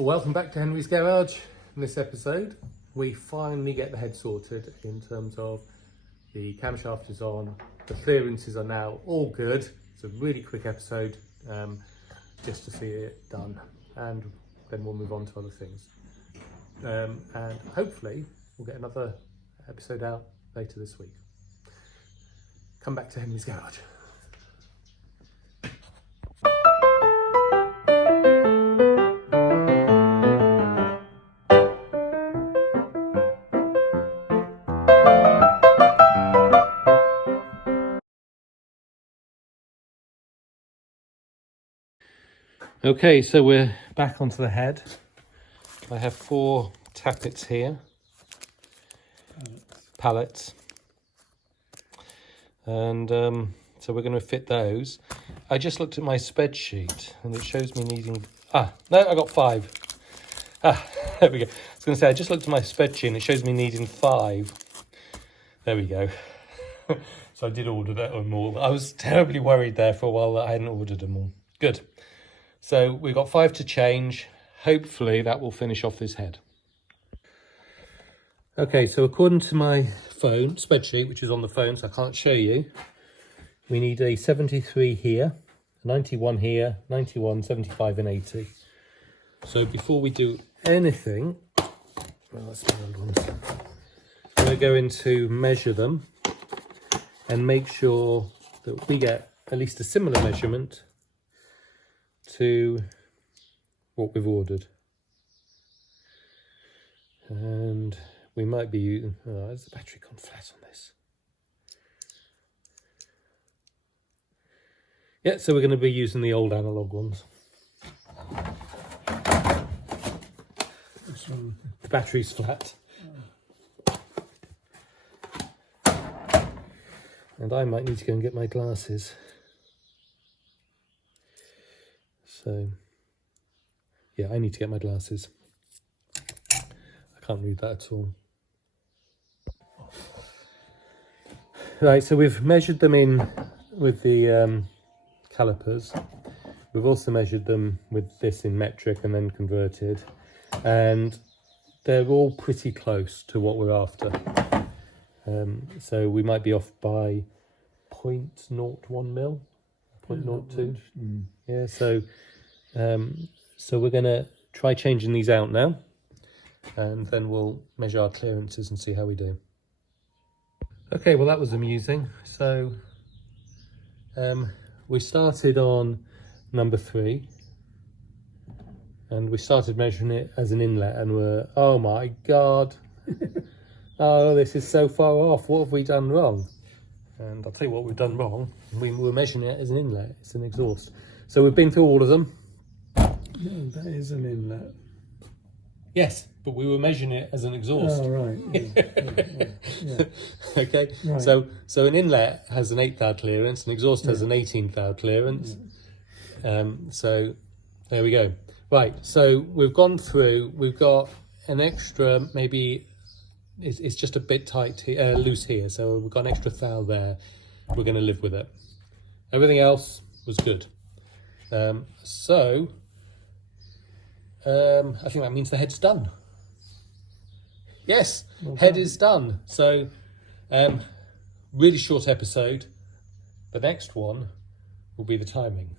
Welcome back to Henry's Garage. In this episode, we finally get the head sorted in terms of the camshaft is on, the clearances are now all good. It's a really quick episode just to see it done, and then we'll move on to other things. And hopefully we'll get another episode out later this week. Come back to Henry's Garage. Okay, so we're back onto the head. I have 4 tappets here, pallets, and so we're going to fit those. I just looked at my spreadsheet and it shows me needing, no, I got 5. There we go. I was going to say, I just looked at my spreadsheet and it shows me needing 5. There we go. So I did order them all. I was terribly worried there for a while that I hadn't ordered them all. Good. So we've got 5 to change. Hopefully that will finish off this head. Okay, so according to my phone spreadsheet, which is on the phone, so I can't show you, we need a 73 here, a 91 here, 91, 75 and 80. So before we do anything, well, that's my old ones. We're going to measure them and make sure that we get at least a similar measurement to what we've ordered. And we might be using, has the battery gone flat on this? Yeah, so we're going to be using the old analog ones. The battery's flat. And I might need to go and get my glasses. So, yeah, I need to get my glasses. I can't read that at all. Right, so we've measured them in with the calipers. We've also measured them with this in metric and then converted. And they're all pretty close to what we're after. So we might be off by 0.01 mil, 0.02. Yeah, so we're going to try changing these out now, and then we'll measure our clearances and see how we do. Okay, well that was amusing. So we started on number 3, and we started measuring it as an inlet, and we're, oh my God, oh, this is so far off. What have we done wrong? And I'll tell you what we've done wrong. We were measuring it as an inlet. It's an exhaust. So we've been through all of them. No, that is an inlet. Yes, but we were measuring it as an exhaust. Oh, right. Yeah. Okay, right. So an inlet has an 8 thou clearance, an exhaust has an 18 thou clearance. So there we go. Right, so we've gone through, we've got an extra, maybe it's just a bit tight here, loose here, so we've got an extra thou there. We're going to live with it. Everything else was good. I think that means the head's done. Yes, head is done. So, really short episode. The next one will be the timing.